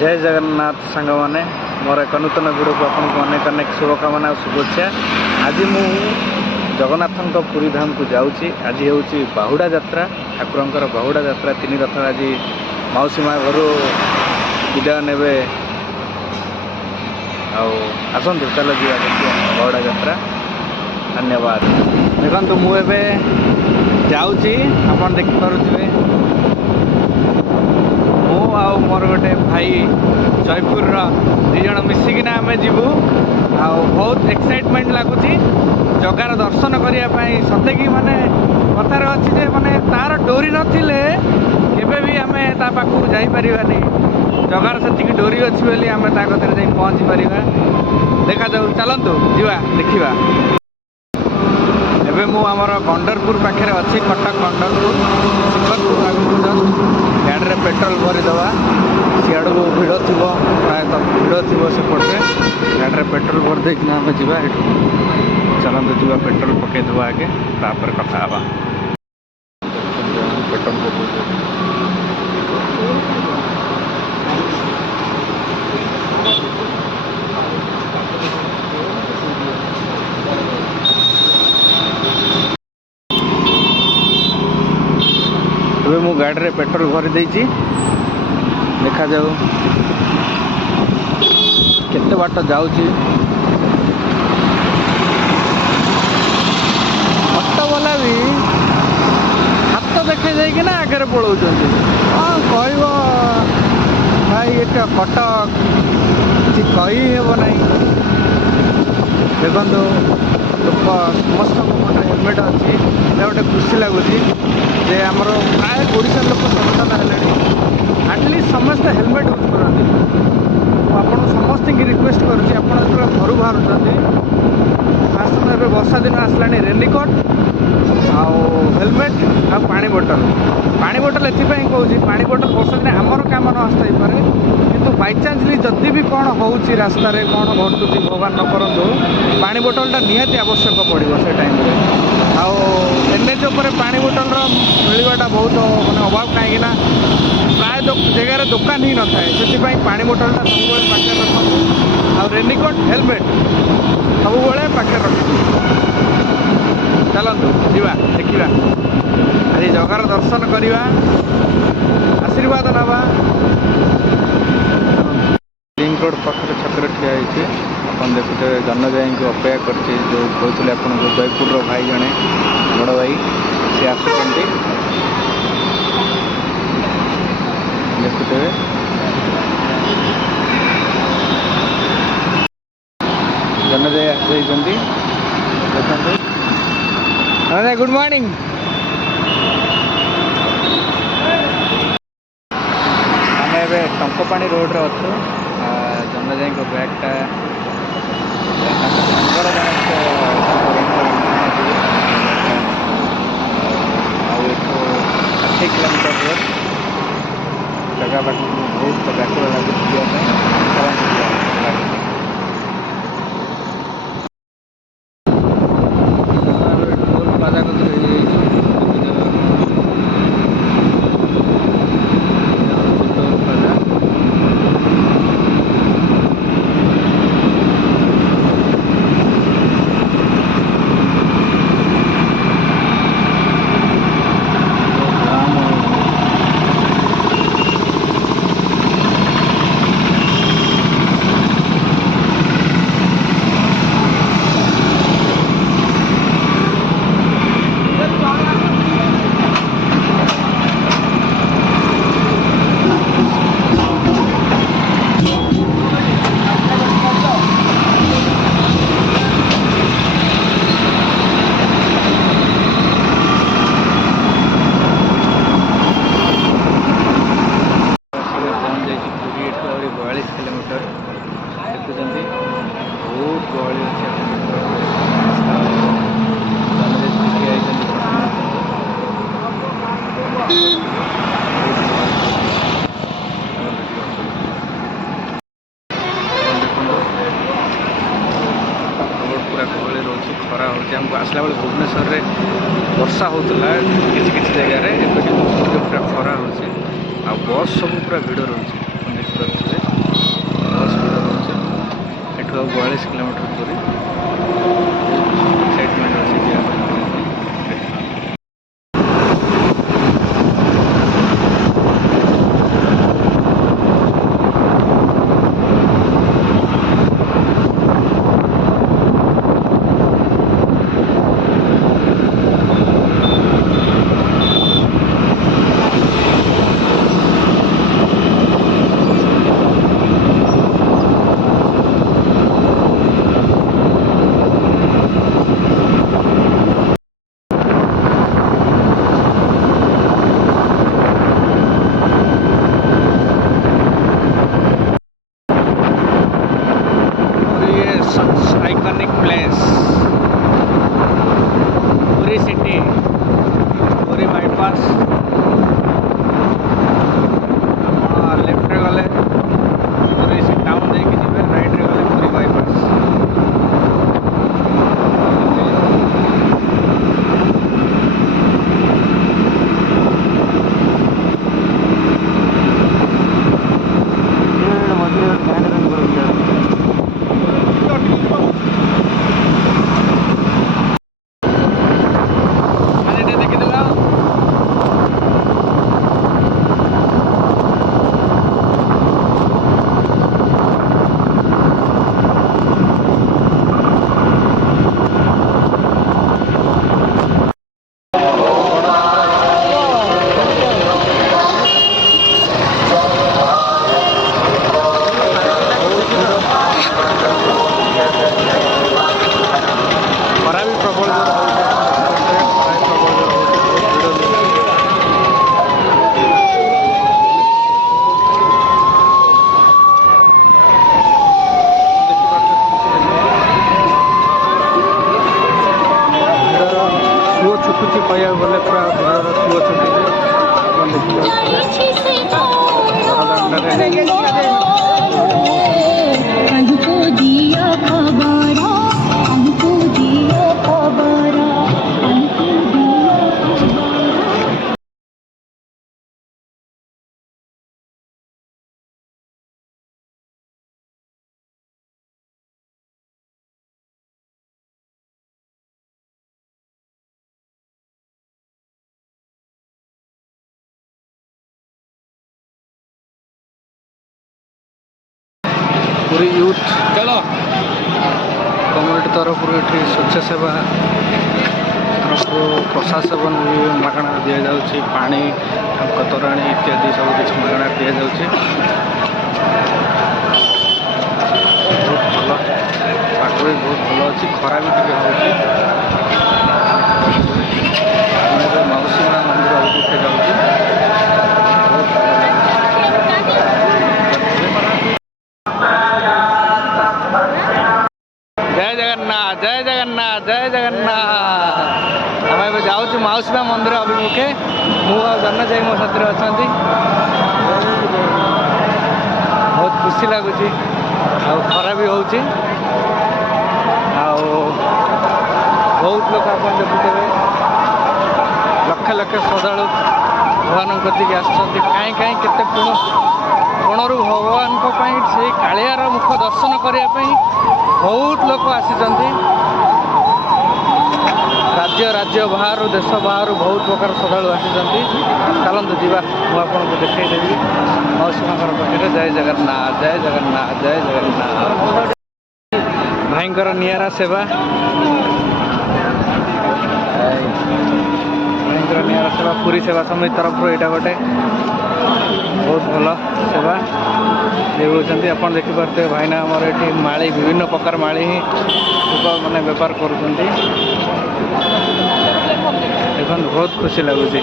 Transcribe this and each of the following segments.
जय जगन्नाथ सांग मैंने मोर एक नूतन वीडियो को आपको अनेक अनेक शुभकामना और शुभेच्छा। आज मु जगन्नाथ पुरी धाम को जाऊँगी। आज हूँ बाहुड़ा यात्रा, ठाकुर बाहुड़ा यात्रा। तीन रथ आज मौसी माँ घर विदाय ने आसतु चल जा बाहुड़ा यात्रा। धन्यवाद। देखो मुझे जाऊँगी, आप देखिपे मोर गोटे भाई जयपुर दुज मिसिकिना आम जीवु। बहुत एक्साइटमेंट लगुच जगार दर्शन करने सते कि माने कथार अच्छी जे माने तार डोरी नथिले केबे भी आम ता पाखु जाई परिबानी। जगार से डोरी अच्छी बोली आम ता कथार जाई पहुँची पारिबा। देखा जाऊ, चलतु जीवा देखिबा। एबे मु आमर गंडरपुर पाखे अच्छी, कटक गंडरपुर शिखरपुर आगु जस्ट गाड़ी में पेट्रोल भरीदवा। सियाड़ को भिड़ थी, प्रायतः भिड़ थी सेपटे गाड़ी में पेट्रोल भर देना आम जा। चलते जा पेट्रोल पकईदेवा आगे, तापर कथा हवा। पेट्रोल पकड़ मु गाड़ी में पेट्रोल भरी देछि। देखा जाऊ केते बाट जाऊँगी। ऑटो वाला भी हाथ देखे जाइए ना आगे पलाऊँ। हाँ कह भाई ये कटक कि कही हेब ना। देखो लोक समस्त हेलमेट अच्छी, गोटे खुशी लगुच जे आमर प्राय ओडिशा लोक सचेतन है। आटलिस्ट समस्त हेलमेट यूज करते। आपन समस्त की रिक्वेस्ट करुँच, आप घर बाहर खास तो वर्षा दिन आसला रेनिकोट हेलमेट आ पानी बोतल। पानी बोतल एपाई कहूँ, पानी बोतल वर्षा दिन आमर कम न आसई पारे, कितु बाईचान्सली जदि भी कौन हो रास्त कौन घटू भगवान न करूँ, पानी बोतलटा निहाती आवश्यक पड़ो से टाइम। एनएच पानी बोतल मिलवाटा बहुत मानने अभाव, कहीं प्राय जगार दुकान ही न थाए। से पानी बोतलटा सब पाखे रखु। आ रेनिकोट हेलमेट सब पाखे रखु। चलतु जीवा देखा, आज जगार दर्शन करवा, आशीर्वाद नवा। लिंक रोड पाखे छक ठिया होती अपन देखुते जन्मजय को अपेक्षा करते। जो कहते आपको जयपुर भाई जड़े बड़ भाई सी आसुँच देखुते। जन्मजय आसते देखते। Good morning. आम ए टंकपाणी रोड रे अच्छु। जन्मजय को बैगटा सांगर जन 60 किलोमीटर रोड जगह पाठ बहुत व्याकुल लगे। खरा हो आसला बेले भुवनेश्वर में वर्षा होता किसी जगह पूरा खरा हो बस सब पूरा भिड़ रोचे। ଦେଖିପାରୁଥିବେ ବସ୍ ଭିଡ଼ ରହୁଛି ଏଠୁ ଆଉ 42 କିଲୋମିଟର ପୁରୀ ଏକ୍ସାଇଟମେଣ୍ଟ ଅଛି ଯିବା ପାଇଁ ପୁରୀ। आइकॉनिक प्लेस पूरी सिटी पूरी बाईपास लेफ्ट गले पूरी से टाउन देखिए जी राइट रे गले पूरी बाईपास खरा भी प्रबल सुओ छुटुची कह गले पूरा भिड़र सुओ पूरी यूथ चलो कम्युनिटी तरफ ये स्वच्छ सेवा तरफ प्रशासन भी मागଣା दि जाऊँगी पानी तोराणी इत्यादि सब किसी मागଣା दि जाऊँगी बहुत भल पाग भी बहुत भल अच्छी खरा भी टे हो मौसी माँ मंदिर अभिमुखे जाऊँगी बहुत भल जय जगन्नाथ जय जगन्नाथ जय जगन्नाथ आम ए जाऊँ मौसी माँ मंदिर अभिमुखे मुझे मो साथी अच्छा बहुत खुशी लगुच खरा भी हो बहुत लोग आप देखुथे लक्ष लक्ष श्रद्धा भगवान कतिक आसुँच कहीं कहीं केते कोणरू भगवान से कालियार मुख दर्शन करने बहुत लोग आसी राज्य राज्य बाहर देश बाहर बहुत प्रकार श्रद्धा आसी चलते जावा मुझे देखदेवी मौसी माँ पाखे जय जगन्नाथ जय जगन्नाथ जय जगन्नाथ भाईंकर नियारा सेवा भाईंकर नियारा सेवा पूरी सेवा समिति तरफ यहाँ गोटे बहुत भल सेवा देते आप देखिपे भाईना आमर ये माली विभिन्न प्रकार माली ही मैंने बेपार कर बहुत खुशी लगुच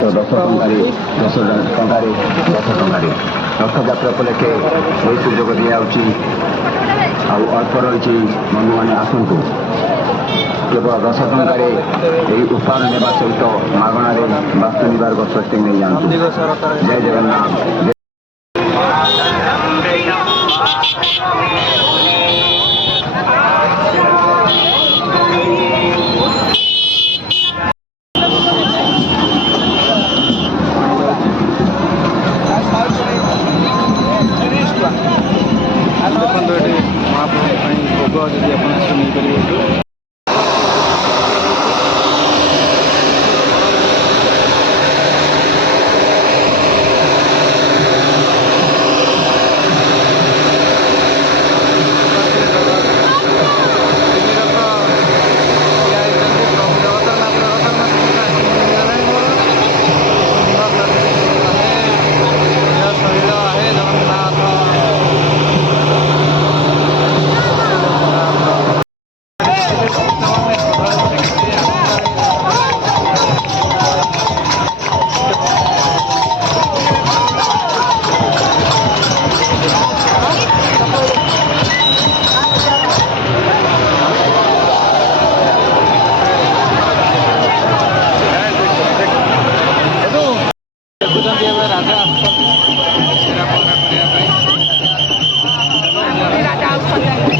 10 ଟଙ୍କାରେ ରଥଯାତ୍ରା ଉପଲକ୍ଷେ ଏହି ସୁଯୋଗ ଦିଆଯାଉଛି ଆଉ ଅଳ୍ପ ରହିଛି ବନ୍ଧୁମାନେ ଆସନ୍ତୁ କେବଳ 10 ଟଙ୍କାରେ ଏହି ଉପହାର ନେବା ସହିତ ମାଗଣାରେ ବାସ୍ତୁ ନିବାରକ ସ୍ୱସ୍ତି ନେଇଯାଆନ୍ତୁ ଜୟ ଜଗନ୍ନାଥ ଦେଖୁଛନ୍ତି ଏବେ ରାଜା ଆସୁଛନ୍ତି ଛେରା ପହଁରା କରିବା ପାଇଁ। ରାଜା ଆସୁଛନ୍ତି।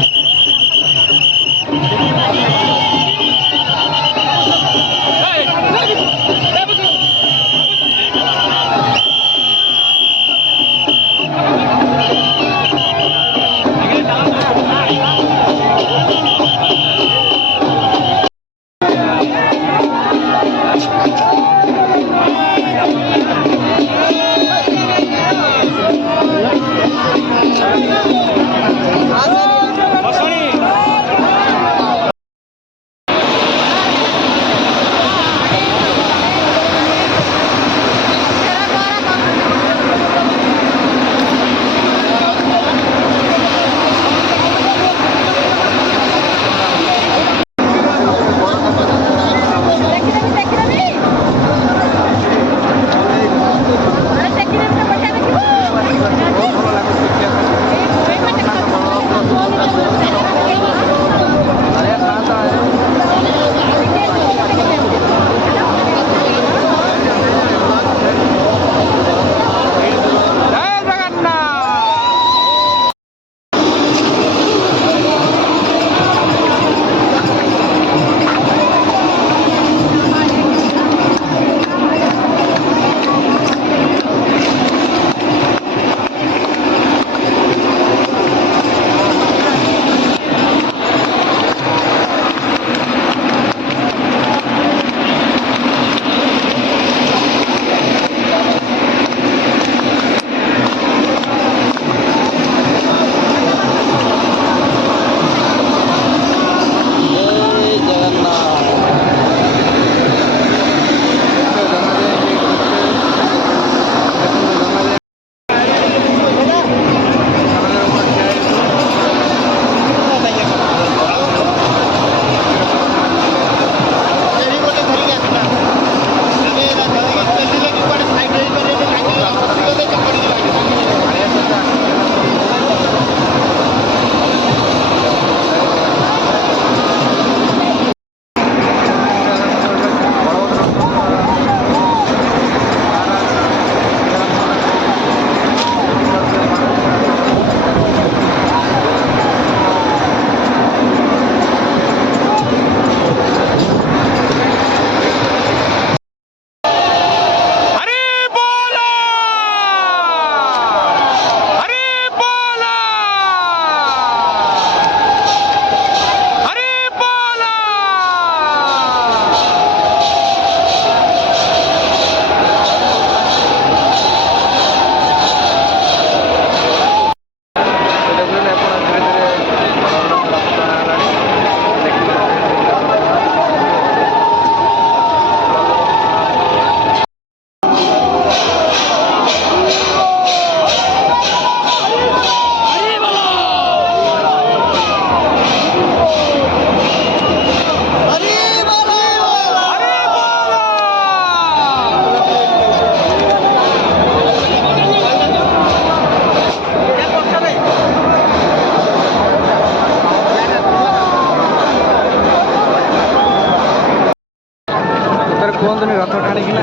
କୁହନ୍ତୁନି ରଥ ଟାଣିକିନା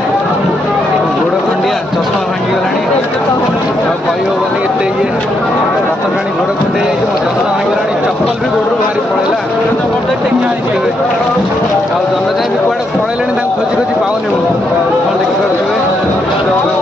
ଗୋଡ଼ ଖଣ୍ଡିଆ ଚଷମା ଭାଙ୍ଗିଗଲାଣି ଆଉ କହି ହେବନି ଏତେ ଇଏ ରଥ ଟାଣି ଗୋଡ଼ ଖଣ୍ଡିଆ ଯାଇଛି ମୋ ଚଷମା ଭାଙ୍ଗିଗଲାଣି ଚପଲ ବି ଗୋଡ଼ରୁ ବାହାରି ପଳେଇଲା ଆଉ ଜନଜାତି ବି କୁଆଡ଼େ ପଳେଇଲେଣି ତାଙ୍କୁ ଖୋଜି ଖୋଜି ପାଉନି ମୁଁ କ'ଣ ଦେଖିପାରୁଥିବେ।